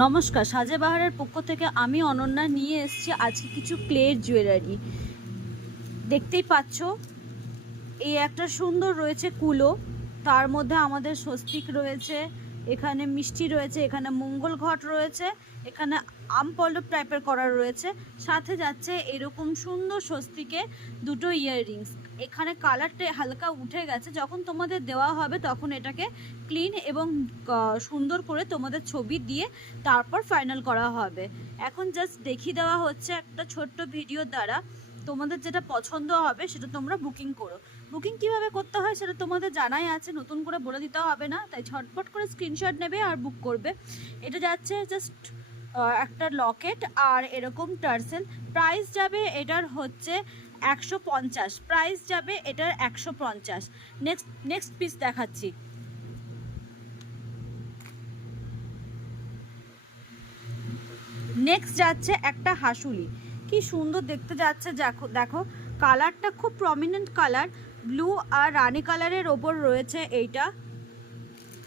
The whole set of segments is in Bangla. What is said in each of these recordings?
নমস্কার, সাজে বাহারের পক্ষ থেকে আমি অনন্যা নিয়ে এসেছি আজকে কিছু ক্লের জুয়েলারি। দেখতেই পাচ্ছ, এই একটা সুন্দর রয়েছে কুলো, তার মধ্যে আমাদের স্বস্তিক রয়েছে, এখানে মিষ্টি রয়েছে, এখানে মঙ্গল ঘট রয়েছে, এখানে আম পল্লব টাইপের করা রয়েছে, সাথে যাচ্ছে এরকম সুন্দর স্বস্তিকে দুটো ইয়াররিংস। এখানে কালারটা হালকা উঠে গেছে, যখন তোমাদের দেওয়া হবে তখন এটাকে ক্লিন এবং সুন্দর করে তোমাদের ছবি দিয়ে তারপর ফাইনাল করা হবে। এখন জাস্ট দেখিয়ে দেওয়া হচ্ছে একটা ছোট্ট ভিডিওর দ্বারা। তোমাদের যেটা পছন্দ হবে সেটা তোমরা বুকিং করো। বুকিং কিভাবে করতে হয় সেটা তোমাদের জানাই আছে, নতুন করে বলে দিতে হবে না, তাই ঝটপট করে স্ক্রিনশট নেবে আর বুক করবে। এটা যাচ্ছে জাস্ট একটা লকেট আর এরকম টার্সেল। প্রাইস যাবে এটার হচ্ছে 150, প্রাইস যাবে এটার 150। নেক্সট পিস দেখাচ্ছি। নেক্সট যাচ্ছে একটা হাসুলি, কি সুন্দর দেখতে যাচ্ছে। দেখো দেখো, কালারটা খুব প্রমিনেন্ট কালার, ব্লু আর রানি কালারের ওপর রয়েছে এইটা।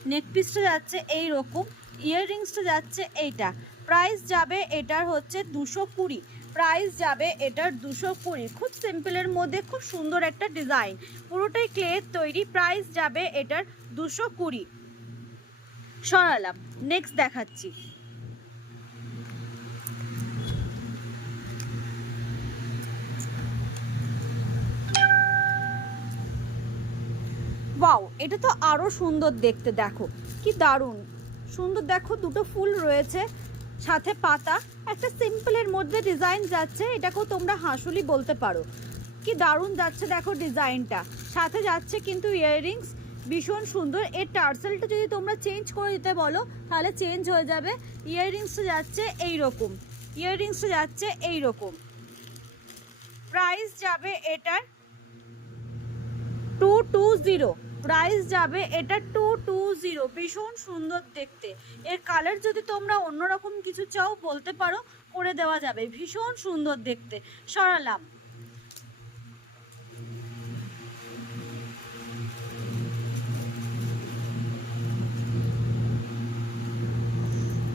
নেক পিসটা যাচ্ছে এই রকম, ইয়াররিংসটা যাচ্ছে এইটা। প্রাইস যাবে এটার হচ্ছে 220, প্রাইস যাবে এটার 220। খুব সিম্পলের মধ্যে খুব সুন্দর একটা ডিজাইন, পুরোটাই ক্লের তৈরি। প্রাইস যাবে এটার 220। সরালাম, নেক্সট দেখাচ্ছি। ওয়াও, এটা তো আরও সুন্দর দেখতে। দেখো কি দারুণ সুন্দর, দেখো দুটো ফুল রয়েছে, সাথে পাতা, একটা সিম্পলের মধ্যে ডিজাইন যাচ্ছে। এটাকেও তোমরা হাঁসুলি বলতে পারো। কি দারুণ যাচ্ছে দেখো ডিজাইনটা, সাথে যাচ্ছে কিন্তু ইয়াররিংস, ভীষণ সুন্দর। এর টার্সেলটা যদি তোমরা চেঞ্জ করে দিতে বলো তাহলে চেঞ্জ হয়ে যাবে। ইয়াররিংসটা যাচ্ছে এইরকম, ইয়াররিংসটা যাচ্ছে এইরকম। প্রাইস যাবে এটার 220, প্রাইস যাবে এটা 220। ভীষণ সুন্দর দেখতে। এর কালার যদি তোমরা অন্যরকম কিছু চাও বলতে পারো, করে দেওয়া যাবে। ভীষণ সুন্দর দেখতে। সরালাম।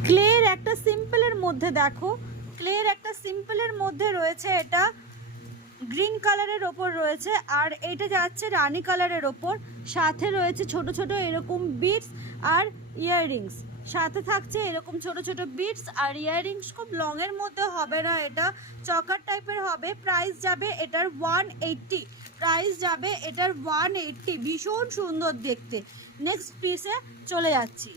ক্লের একটা সিম্পলের মধ্যে দেখো, ক্লের একটা সিম্পলের মধ্যে রয়েছে, এটা গ্রিন কালারের ওপর রয়েছে, আর এটা যাচ্ছে রানি কালারের ওপর। সাথে রয়েছে ছোট ছোট এরকম বিটস আর ইয়াররিংস, সাথে থাকছে এরকম ছোট ছোট বিটস আর ইয়াররিংস। খুব লংয়ের মধ্যে হবে না, এটা চকার টাইপের হবে। প্রাইস যাবে এটার 180, প্রাইস যাবে এটার 180। ভীষণ সুন্দর দেখতে। নেক্সট পিসে চলে যাচ্ছি।